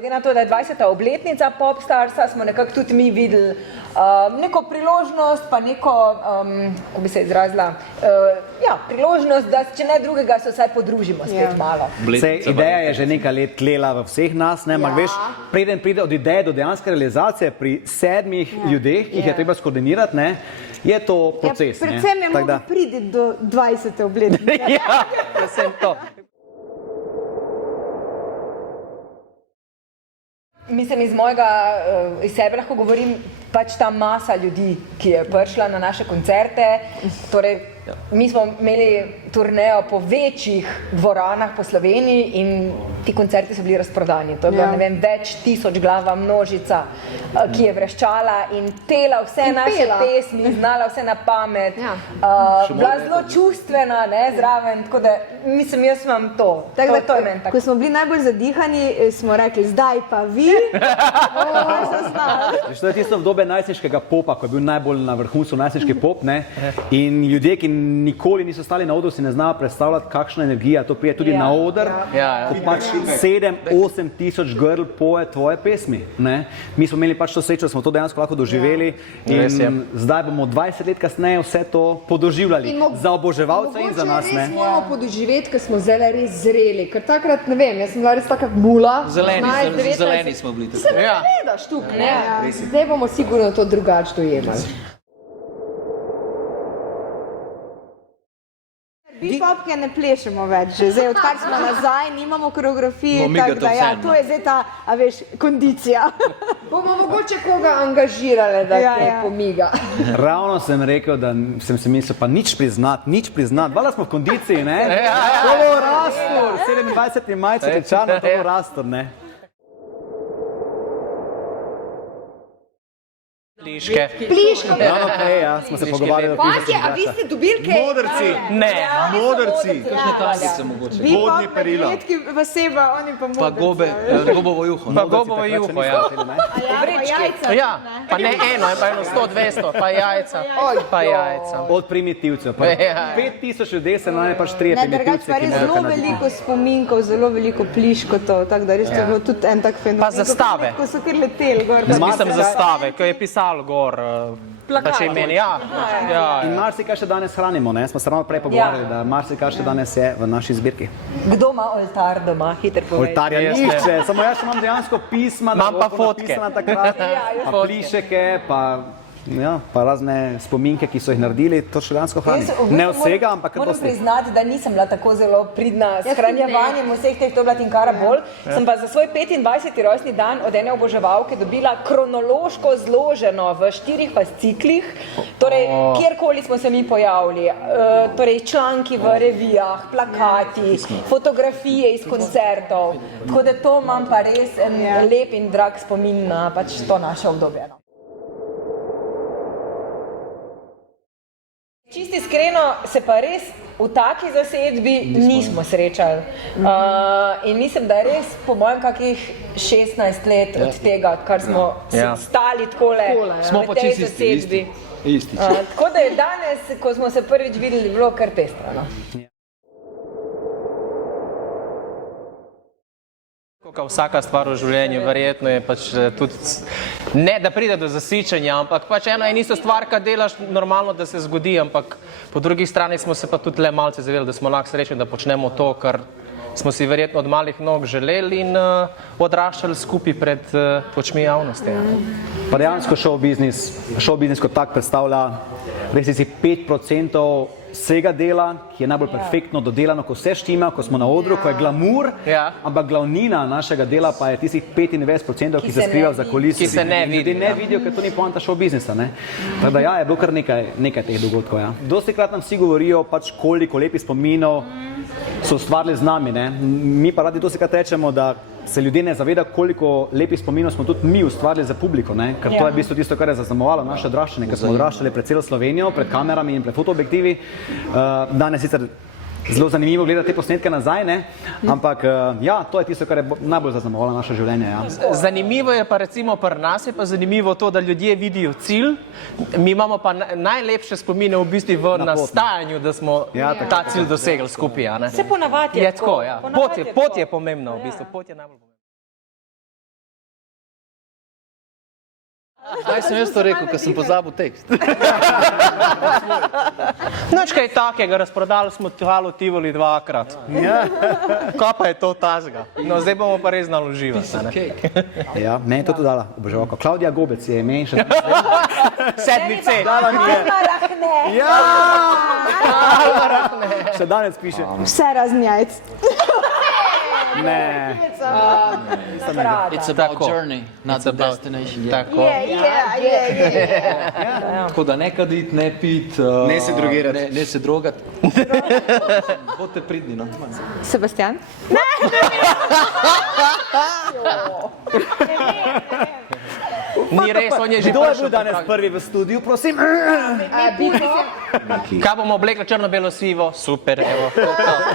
glede na to, da je 20. obletnica Popstarsa, smo nekako tudi mi videli neko priložnost, pa neko, kako bi se izrazila, priložnost, da če ne drugega se vsaj podružimo spet malo. Ideja je že nekaj let tlela v vseh nas, ampak veš, preden pride od ideje do dejanske realizacije pri 7 ljudeh, ki jih je treba skoordinirati, je to proces. Predvsem je mogel priti do 20. obletnice. Ja, predvsem to. Mislim, iz sebe lahko govorim, pač ta masa ljudi, ki je prišla na naše koncerte, torej mi smo imeli turnejo po večjih dvoranah po Sloveniji in ti koncerti so bili razprodani. To je bilo, ne vem, več tisoč glava množica, ki je vreščala in pela vse naše pesmi, znala vse na pamet, bila zelo čustvena, zraven, tako da mislim, jaz imam to. To je meni tako. Ko smo bili najbolj zadihani, smo rekli, zdaj pa vi, To je tisto obdobje najstniškega popa, ko je bil najbolj na vrhuncu najstniški pop, in ljudje, ki nikoli niso stali na odru, si ne znajo predstavljati, kakšna energija to prije tudi na oder, ko pač 7-8 tisoč grl poje tvoje pesmi. Mi smo imeli pač to srečo, da smo to dejansko lahko doživeli in zdaj bomo 20 let kasneje vse to podoživljali za oboževalce in za nas. Mogoče res moramo podoživeti, ker smo zdaj res zreli, ker takrat, ne vem, jaz sem bila res taka mula. Zeleni smo bili. Se ne gledaš tukaj, zdaj bomo sigurno to drugače dojemali. Bebopke ne plešemo več, zdaj odkar smo nazaj, nimamo koreografije, tako da to je zdaj ta, a veš, kondicija. Bomo mogoče koga angažirali, da te pomiga. Ravno sem rekel, da sem si mislil, pa nič priznati, hvala smo v kondiciji, to bo Rastor, 27. majca, Tečano, to bo Rastor, Pliške. Smo se pogovarjali o Pazje, a vi ste dobili kaj? Modrci. Ne. Modrci. Kakšne tablice mogoče. Vodni perila. Redki vaseba, oni pa modrci. Pa gobovo juho. Pa gobovo juho, ja. Ja, pa ne eno, pa eno 100-200, pa jajca. Pa jajca. Od primitivcev. 5000 ljudi se nam je pač 3 primitivce, ki morajo zelo veliko spominkov, zelo veliko pliškotov, tako da res je bilo tudi en tak fenomen. Pa zastave. Ko so kar leteli gor. Mislim zastave, ko je pisalo gor, pa če imeni, In marsikaj še danes hranimo, smo se ravno prej pogovarjali, da marsikaj še danes je v naši zbirki. Kdo ima oltar doma? Hiter povej. Oltarja nišče, samo jaz imam dejansko pisma, imam pa fotke, pa plišeke, pa razne spominke, ki so jih naredili, to še dejansko hranimo. Ne vsega, ampak kar dosti. Moram priznati, da nisem bila tako zelo pridna s hranjevanjem vseh teh, to je bila Tinkara bolj. Sem pa za svoj 25. rojstni dan od ene oboževalke dobila kronološko zloženo v 4 fasciklih, torej kjerkoli smo se mi pojavili, torej članki v revijah, plakati, fotografije iz koncertov, tako da to imam pa res en lep in drag spomin na pač to naše obdobje. Čisto iskreno se pa res v taki zasedbi nismo srečali. In mislim, da je res po mojem kakih 16 let od tega, kar smo stali takole v tej zasedbi. Tako da je danes, ko smo se prvič videli, bilo kar pestro. Vsaka stvar v življenju, verjetno je pač tudi, ne da pride do zasičenja, ampak pač eno in isto stvar, kad delaš normalno, da se zgodi, ampak po drugi strani smo se pa tudi le malce zavedali, da smo lahko srečni, da počnemo to, kar smo si verjetno od malih nog želeli in odraščali skupaj pred očmi javnosti. Pa dejansko showbiznis kot tak predstavlja res si 5% vsega dela, ki je najbolj perfektno dodelano, ko vse štima, ko smo na odru, ko je glamur, ampak glavnina našega dela pa je tistih 95%, ki se skriva za kulisi. Ki se ne vidi. Ljudje ne vidijo, ker to ni poanta showbiznisa. Tako da je bilo kar nekaj teh dogodkov. Dostikrat nam vsi govorijo, pač koliko lepih spominov so ustvarili z nami. Mi pa radi dostikrat rečemo, da se ljudje ne zaveda, koliko lepih spominov smo tudi mi ustvarili za publiko, ker to je v bistvu tisto, kar je zaznamovalo naše odraščanje, ker smo odraščali pred celo Slovenijo, pred kamerami in pred fotoobjektivi. Danes sicer zelo zanimivo gledati te posnetke nazaj, ampak to je tisto, kar je najbolj zaznamovalo naše življenje. Zanimivo je pa recimo pri nas je pa zanimivo to, da ljudje vidijo cilj, mi imamo pa najlepše spomine v bistvu v nastajanju, da smo ta cilj dosegli skupaj. Se ponavadi je tako. Pot je pomembna v bistvu, pot je najbolj pomembna. Kaj sem jaz to rekel, ker sem pozabil tekst? Noč kaj takega, razprodali smo Halo Tivoli 2-krat. Kaj pa je to tazga? No, zdaj bomo pa res naloživati. Ja, meni je to tudi dala oboževalka. Klaudija Gobec je ime. Še... 7C. Ja! Še danes piše. Vse razen jajc. Ne. It's about journey, not the destination. Tako. Tako da ne kadit, ne pit, Ne se drogirati. ne se drogati. Bodite pridni, no. Sebastian? Ni res, on je že Kdo je prišel. bil danes prvi v studiu, prosim? Kaj bomo oblekli črno-belo sivo? Super, evo.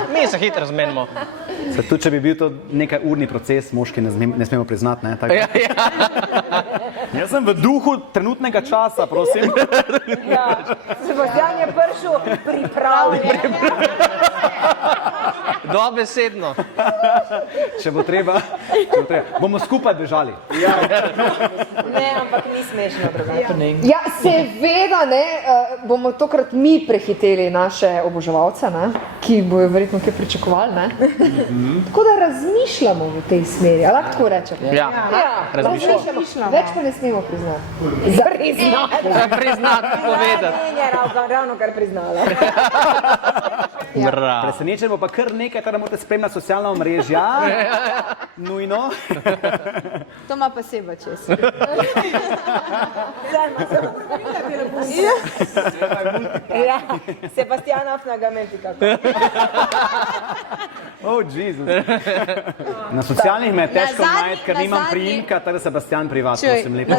Mi se hitro zmenimo. Se tudi, če bi bil to nekaj urni proces, moški ne smemo priznati, ne? Tako. Ja, ja. Jaz sem v duhu trenutnega časa, prosim. Ja. Sebastian je prišel pripravljen. Dobesedno. Če bo treba. Bomo skupaj bežali. Ne, ampak ni smešno drugače. Ja, seveda ne, bomo tokrat mi prehiteli naše oboževalce, ne, ki bojo verjetno kaj pričakovali. Ne. Tako da razmišljamo v tej smeri, ali lahko tako rečem? Ja, razmišljamo. Več pa ne smemo priznati. Priznati, povedati. Ne, ravno kar priznala. Bravo. Presenečen bo pa kar nekaj, kar morate spremljati socialna omrežja. Nujno. To ima pa seba čez. Ja, Sebastian Afnagamente kako. Oh, Jezus. Na socialnih me je težko Na zadnji- najti, ker na nimam zadnji- priimka, tako da Sebastian privat, Čuj, prosim lepo.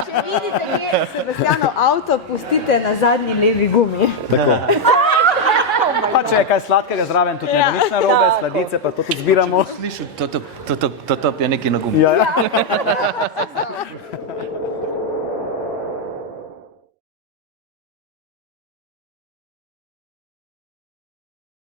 če vidite kje Sebastianov avto, pustite na zadnji levi gumi. Tako. Pa če je kaj sladkega zraven, tudi ne bo nič narobe, sladice pa to tudi zbiramo. Slišal, to je nekaj na gumu. Ja, ja.